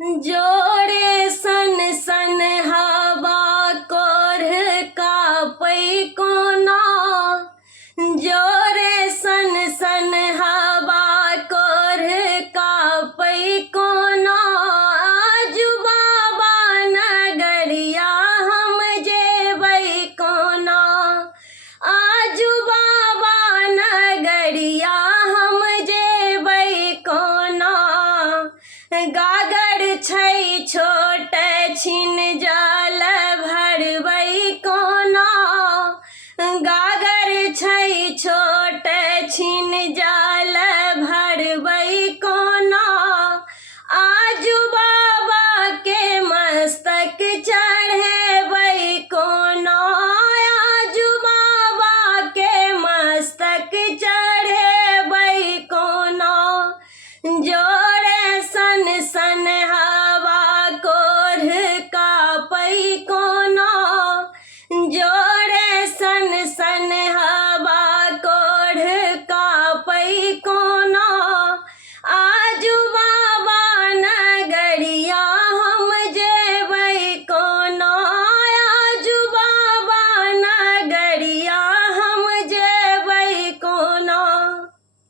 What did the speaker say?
जोड़े सन सन हवा कोर का पै कोना, जोड़े सन सन हवा कोर का पै कोना। आजू बाबा नगरिया हम जेबै कोना, आजू बाबा नगरिया हम जेबै कोना। गागर छै छोट छिन जल भरबै कोना, गागर छै छोट छिन जल भरबै कोना। आजू बाबा के मस्तक चढ़ेबै कोना, आजू बाबा के मस्तक चढ़ेबै कोना। जोड़े सन सन हवा कोर का पै कोना, जो